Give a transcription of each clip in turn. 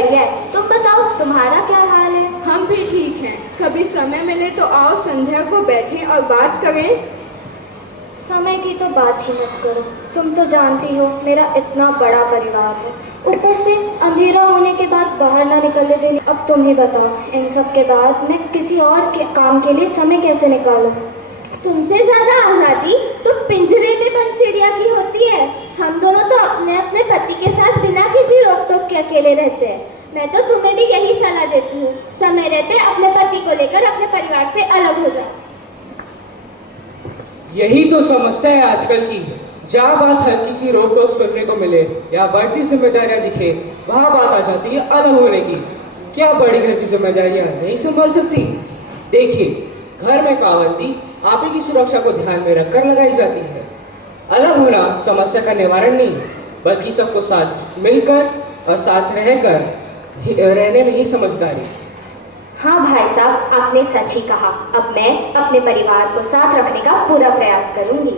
बढ़िया है। तुम बताओ, तुम्हारा क्या हाल है? हम भी ठीक हैं। कभी समय मिले तो आओ संध्या को बैठें और बात करें। समय की तो बात ही मत करो। तुम तो जानती हो मेरा इतना बड़ा परिवार है, ऊपर से अंधेरा होने के बाद बाहर ना निकलने देने। अब तुम ही बताओ, इन सब के बाद मैं किसी और के काम के लिए समय कैसे निकालूं? तुमसे ज्यादा आजादी तो पिंजरे में बंद चिड़िया की होती है। हम दोनों तो अपने अपने पति के साथ बिना किसी रोक टोक के अकेले रहते हैं। मैं तो तुम्हें भी यही सलाह देती हूँ, समय रहते अपने पति को लेकर अपने परिवार से अलग हो जाओ। यही तो समस्या है आजकल की। जहाँ बात हल्की सी रोक टोक सुनने को मिले या बढ़ती जिम्मेदारियां दिखे, वहाँ बात आ जाती है अलग होने की। क्या बड़ी घर की जिम्मेदारियां नहीं संभाल सकती? देखिए, घर में पाबंदी आप ही की सुरक्षा को ध्यान में रखकर लगाई जाती है। अलग होना समस्या का निवारण नहीं, बल्कि सबको साथ मिलकर और साथ रहने में ही समझदारी। हाँ भाई साहब, आपने सच ही कहा। अब मैं अपने परिवार को साथ रखने का पूरा प्रयास करूंगी।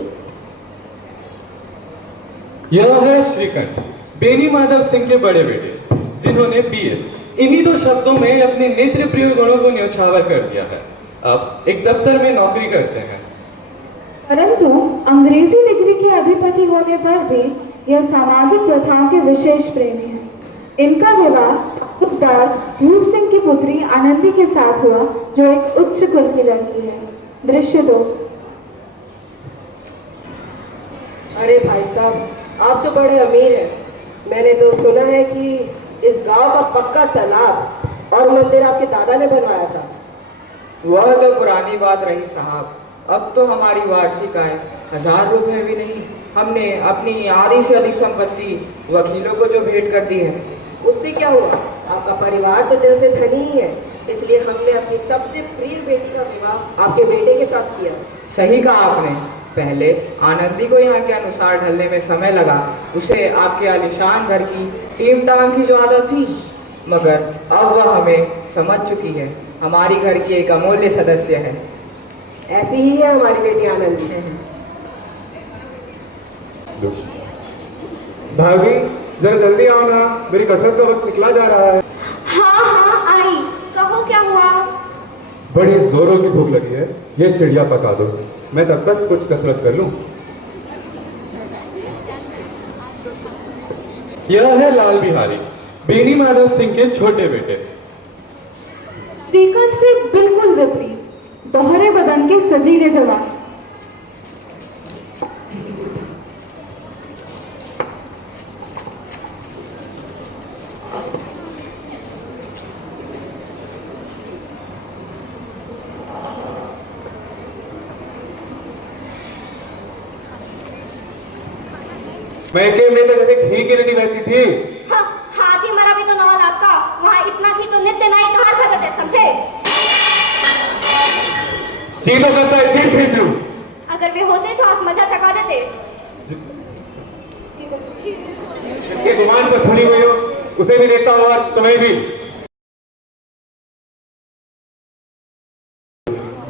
यह है श्रीकंठ, बेनी माधव सिंह के बड़े बेटे, जिन्होंने बीए इन्हीं दो शब्दों में अपने नेत्र प्रिय गुणों को न्यौछावर कर दिया है। अब एक दफ्तर में नौकरी करते हैं। परंतु अंग्रेजी डिग्री के अधिपति होने पर भी यह सामाजिक प्रथाओं के विशेष प्रेमी है। इनका विवाह खुददार रूप सिंह की पुत्री आनंदी के साथ हुआ, जो एक उच्च कुल की लड़की है। दृश्य 2। अरे भाई साहब, आप तो बड़े अमीर हैं। मैंने तो सुना है कि इस गांव का पक्का तालाब और मंदिर आपके दादा ने बनवाया था। वह तो पुरानी बात रही साहब। अब तो हमारी वार्षिक आय 1000 रुपये भी नहीं। हमने अपनी आधी से अधिक संपत्ति वकीलों को जो भेंट कर दी है, उससे क्या हुआ? आपका परिवार तो दिल से धनी ही है, इसलिए हमने अपनी सबसे प्रिय बेटी का विवाह आपके बेटे के साथ किया। सही कहा आपने। पहले आनंदी को यहाँ के अनुसार ढलने में समय लगा। उसे आपके आलिशान घर की टीम टांग की जो आदत थी, मगर अब वह हमें समझ चुकी है। हमारी घर की एक अमूल्य सदस्य है। ऐसी ही है हमारी बेटी आनंदी। भाभी, जरा जल्दी आओ ना, मेरी कसरत का वक्त निकला जा रहा है। हाँ हाँ आई, कहो क्या हुआ? बड़ी जोरों की भूख लगी है, ये चिड़िया पका दो, मैं तब तक कुछ कसरत कर लूं। यह है लाल बिहारी, बेनी माधव सिंह के छोटे बेटे। श्रीकंठ से बिल्कुल विपरीत, दोहरे बदन के सजीले जवान। मैके में तो जैसे घी की नदी बहती थी। हाँ, हाथी मरा भी तो 9 लाख का, वहाँ इतना घी तो नित्य नाई कहाँ खरीदते, समझे? चीटों करता है, चीट खींचू। अगर वे होते तो आप मजा चखा देते। जिसके गुमान पर खड़ी हुई हो, उसे भी देखता हूँ और तुम्हें भी।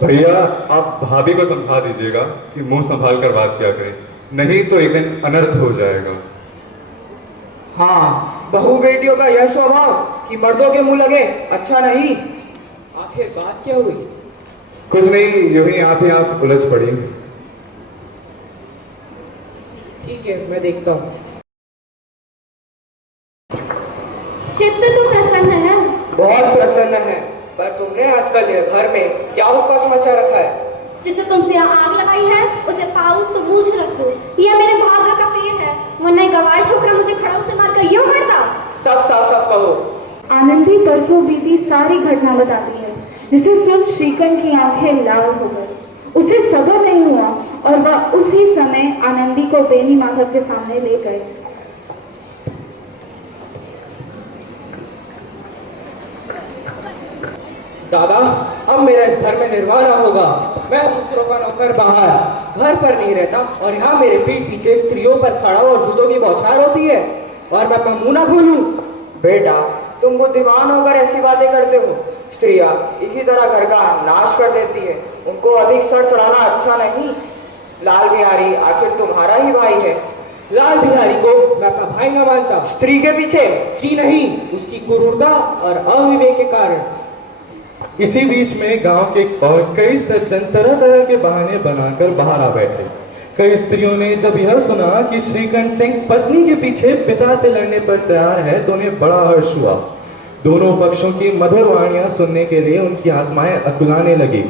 भैया, आप भाभी को समझा दीजिएगा कि मुंह संभाल कर बात क्या करें, नहीं तो एक दिन अनर्थ हो जाएगा। हाँ, बहू बेटियों का यह स्वभाव कि मर्दों के मुंह लगे अच्छा नहीं। आखिर बात क्या हुई? कुछ नहीं, यूं ही आप उलझ पड़ी। ठीक है, मैं देखता हूँ। चित्त तो प्रसन्न है। बहुत प्रसन्न है, पर तुमने आजकल ये घर में क्या उत्पात मचा रखा है? जिसे तुमसे आग लगाई है, उसे पाऊँ तो बूझ रख दो। यह मेरे भाग्य का पेट है, वरना गवार छोकरा मुझे खड़ाऊ से मारकर यूं मारता। सब साफ साफ कहो। आनंदी परसों बीती सारी घटना बताती है, जिसे सुन श्रीकंठ की आंखें लाल हो गई। उसे सब्र नहीं हुआ और वह उसी समय आनंदी को बेनी माधव के सामने ले गए। दादा, अब मेरा इस घर में निर्वाह न होगा। मैं दूसरों का नौकर बाहर, घर पर नहीं रहता, और यहाँ मेरे पीठ पीछे स्त्रियों पर खड़ा और जूतों की बौछार होती है, और मैं मुंह ना खोलूं। बेटा, तुम बुद्धिमान होकर ऐसी बातें करते हो। स्त्रियां इसी तरह घर का नाश कर देती है, उनको अधिक सर चढ़ाना अच्छा नहीं। लाल बिहारी आखिर तुम्हारा ही भाई है, लाल बिहारी को मैं अपना भाई न मानता। स्त्री के पीछे? जी नहीं, उसकी क्रूरता और अविवेक के कारण। इसी बीच में गांव के और कई सज्जन तरह तरह के बहाने बनाकर बाहर आ बैठे। कई स्त्रियों ने जब यह सुना कि श्रीकंठ सिंह पत्नी के पीछे पिता से लड़ने पर तैयार है तो उन्हें बड़ा हर्ष हुआ। दोनों पक्षों की मधुर वाणियां सुनने के लिए उनकी आत्माएं अकुलाने लगी।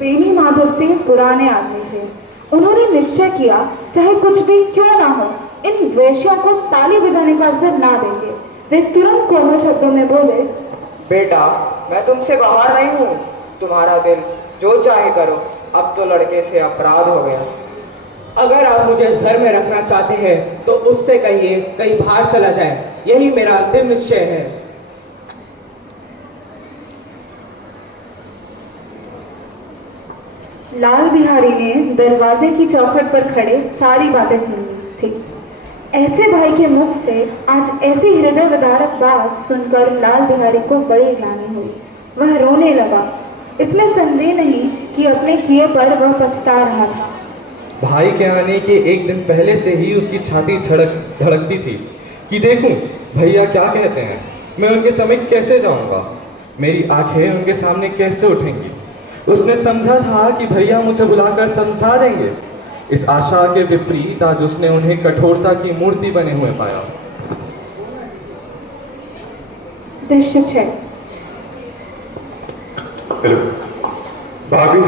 बेनी माधव सिंह पुराने आदमी थे। उन्होंने निश्चय किया चाहे कुछ भी क्यों ना हो, इन द्वेषियों को ताली बजाने का अवसर ना देंगे। वे तुरंत कोमल शब्दों में बोले, बेटा, मैं तुमसे बाहर नहीं हूँ, तुम्हारा दिल जो चाहे करो, अब तो लड़के से अपराध हो गया। अगर आप मुझे इस घर में रखना चाहते हैं तो उससे कहिए कहीं बाहर चला जाए, यही मेरा अंतिम निश्चय है। लाल बिहारी ने दरवाजे की चौखट पर खड़े सारी बातें सुन ली थी। ऐसे भाई के मुख से आज ऐसी हृदय विदारक बात सुनकर लाल बिहारी को बड़ी ग्लानि हुई। वह रोने लगा। इसमें संदेह नहीं कि अपने किए पर वह पछता रहा था। भाई के आने के एक दिन पहले से ही उसकी छाती धड़कती थी कि देखूं भैया क्या कहते हैं, मैं उनके समय कैसे जाऊंगा, मेरी आंखें उनके सामने कैसे उठेंगी। उसने समझा था कि भैया मुझे बुलाकर समझा देंगे। इस आशा के विपरीत आज उसने उन्हें कठोरता की मूर्ति बने हुए पाया। दृश्य 6। हेलो भाभी,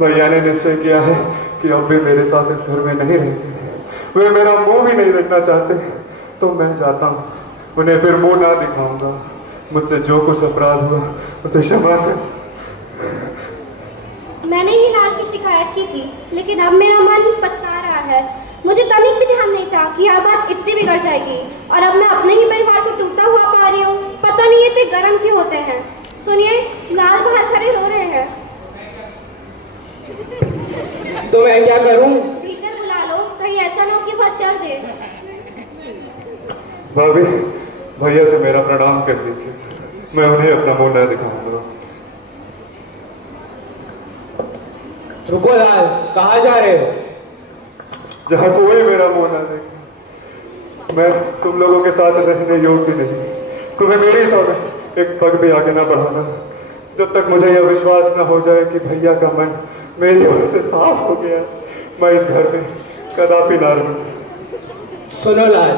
भैया ने निश्चय किया है कि अब वे मेरे साथ इस घर में नहीं रहेंगे। वे मेरा मुंह भी नहीं देखना चाहते, तो मैं जाता हूँ। उन्हें फिर मुंह ना दिखाऊंगा। मुझसे जो कुछ अपराध हुआ उसे क्षमा कर। मैंने ही लाल की शिकायत की थी, लेकिन अब मेरा मन पछता रहा है। मुझे तनिक भी ध्यान नहीं था कि यह बात इतनी बिगड़ जाएगी, और अब मैं अपने ही परिवार को टूटता हुआ पा रही हूँ। पता नहीं इतने गर्म क्यों होते हैं। सुनिए, लाल बाहर खड़े रो रहे हैं। तो मैं क्या करूं? भीतर बुला लो, कहीं ऐसा ना हो कि वह चल दे। भाभी, भैया से मेरा प्रणाम कर दीजिए। मैं उन्हें अपना मुंह न दिखाऊंगा। रुको लाल, कहाँ जा रहे हो? जहाँ कोई मेरा मुंह न देखे। मैं तुम लोगों के साथ रहने योग्य नहीं। तुम्हें मेरी सौगंध, एक पग भी आगे ना बढ़ाना, जब तक मुझे यह विश्वास न हो जाए कि भैया का मन मेरी ओर से साफ हो गया। मैं इस घर में कदापि ना रहूंगा। सुनो लाल,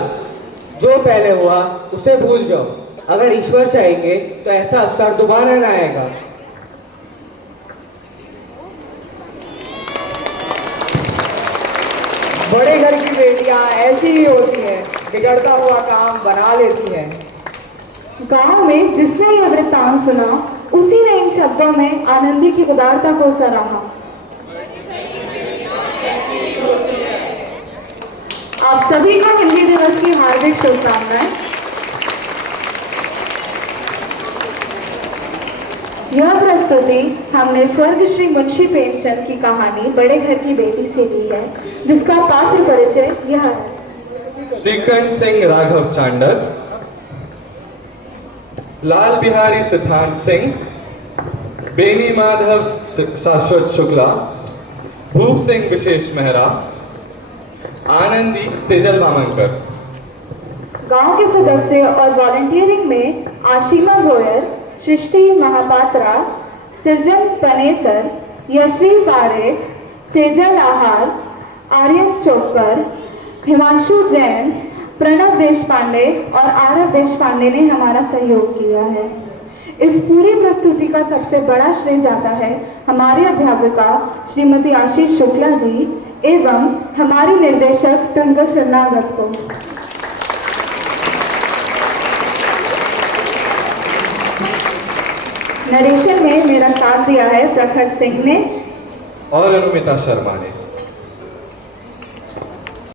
जो पहले हुआ उसे भूल जाओ। अगर ईश्वर चाहेंगे तो ऐसा अवसर दोबारा न आएगा। बड़े घर की बेटियां ऐसी ही होती हैं, बिगड़ता हुआ काम बना लेती हैं। गांव में जिसने यह वृत्तांत सुना, उसी ने इन शब्दों में आनंदी की उदारता को सराहा। आप सभी को हिंदी दिवस की हार्दिक शुभकामनाएं। यह प्रस्तुति हमने स्वर्ग श्री मुंशी प्रेमचंद की कहानी बड़े घर की बेटी से ली है, जिसका पात्र परिचय यह है। श्रीकंठ सिंह राघव चांडर, लाल बिहारी सिद्धांत सिंह, बेनी माधव शाश्वत शुक्ला, भूप सिंह विशेष मेहरा, आनंदी सेजल मामनकर। गांव के सदस्य और वॉलंटियरिंग में आशिमा भोयर, सृष्टि महापात्रा, सृजन पनेसर, यशवी पारेख, सेजल आहार, आर्यन चोपकर, हिमांशु जैन, प्रणव देशपांडे और आरव देशपांडे ने हमारा सहयोग किया है। इस पूरी प्रस्तुति का सबसे बड़ा श्रेय जाता है हमारी अध्यापिका श्रीमती आशीष शुक्ला जी एवं हमारी निर्देशक ट्विंकल शरणागत को। नरेशन में मेरा साथ दिया है प्रखर सिंह ने और अनुमिता शर्मा ने।